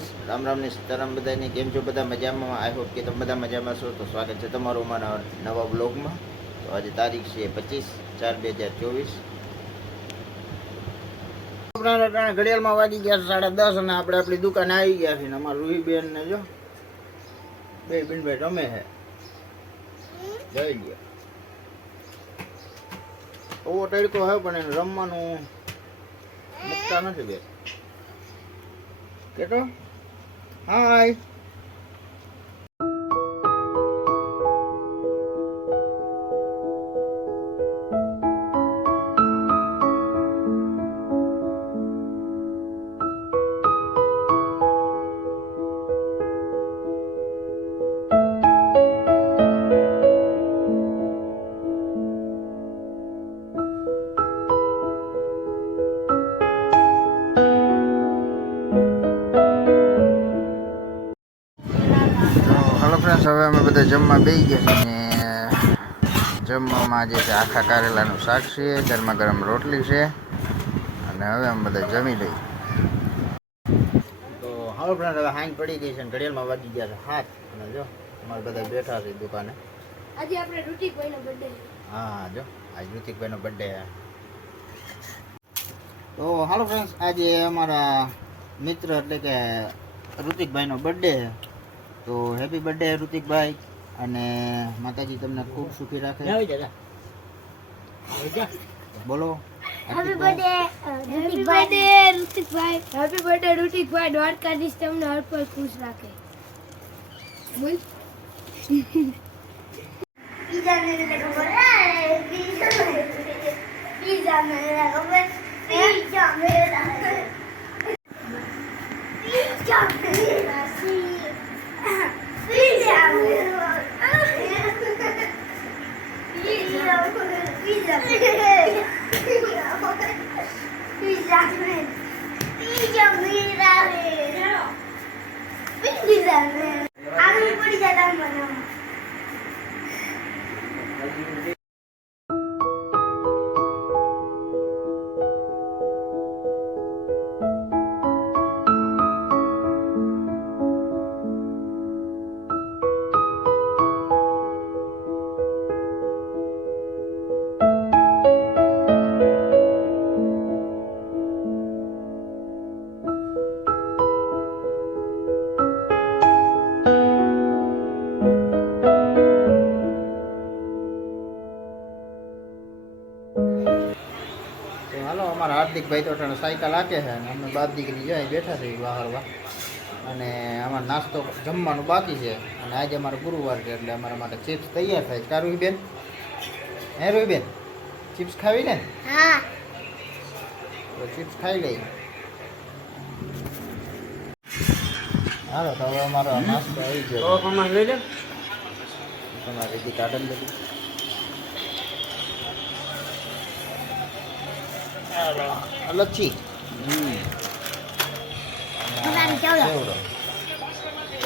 Guys, Ram Ram ની સીતારામ બધાને. કેમ છો બધા? મજામાં? આઈ હોપ કે તમે બધા મજામાં છો. તો સ્વાગત છે તમારું અમારા નવા બ્લોગમાં. તો આજે તારીખ છે 25/4/2024. ઘડિયાળમાં વાગી ગયા 10:30 અને આપણે આપણી દુકાને આવી ગયા છીએ. અમારા રૂહીબેન ને જો બે બિનભાઈ રમે છે, જોઈ લ્યો. ઓવો તડકો હે પણ એને રમવાનું મુકતા નથી બે. કેતો હાય. હવે અમે બધા જમવા બેસી ગયા છીએ ને જમવામાં આજે છે આખા કારેલાનું શાક છે, ગરમા ગરમ રોટલી છે અને હવે અમે બધા જમી લઈએ. તો હવે ફ્રેન્ડ હવે હાંજ પડી ગઈ છે ને ઘડિયાળમાં વાગી ગયા છે 7 અને જો અમારે બધા બેઠા છે દુકાને. આજે આપણે ઋતિકભાઈનો બર્થડે. હા જો આજ ઋતિકભાઈનો બર્થડે છે. તો હાલો ફ્રેન્ડ્સ, આજે અમારા મિત્ર એટલે કે ઋતિકભાઈનો બર્થડે છે. તો હેપી બર્થડે ઋતિકભાઈ, અને માતાજી તમને ખૂબ સુખી રાખે. બોલો હેપી બર્થડે ઋતિકભાઈ. હેપી બર્થડે ઋતિકભાઈ. દ્વારકાધીશ તમને હર પળ ખુશ રાખે. બોલ. પીઝા ને ખબર પીઝા ને ખબર પીઝા મેરા પીઝા મેરા આગળ પડી જતા મને. હાલો, અમારા હાર્દિકભાઈ તો સાયકલ હાકે છે અને અમે બાપ દીકરી જાય બેઠા છે બહારવા, અને અમારે નાસ્તો જમવાનું બાકી છે. અને આજે અમારો ગુરુવાર છે એટલે અમારા માટે ચિપ્સ તૈયાર થાય છે. કા રૂહીબેન? હે રૂહીબેન, ચિપ્સ ખાવી ને? હા, તો ચિપ્સ ખાઈ લઈ. હાલો તો હવે અમારો નાસ્તો આવી ગયો. લઈ લે તમારે રીતિ કાઢન બધી. લચ્છી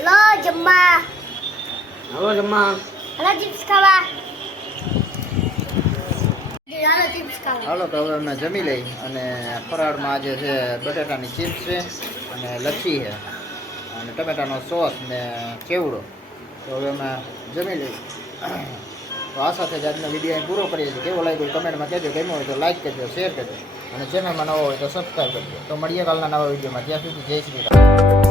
લો જમ્મા. હાલો જમવા. હાલો ચિપ્સ ખાવા. હાલો ચિપ્સ ખાવા. હાલો તો હવે અમે જમી લઈ. અને ફરાળમાં આજે છે બટાટાની ચિપ્સ છે અને લચ્છી છે અને ટમેટાનો સોસ ને ચેવડો. તો હવે અમે જમી લઈ. તો આ સાથે જ આજનો વિડીયો અહીં પૂરો કરીએ છીએ. કેવો લાગ્યો કમેન્ટમાં કહેજો. ગમ્યો હોય તો લાઈક કરજો, શેર કરજો અને ચેનલમાં નવો હોય તો સબસ્ક્રાઈબ કરજો. તો મળીએ કાલના નવા વિડીયોમાં. ત્યાં સુધી જય શ્રી રામ.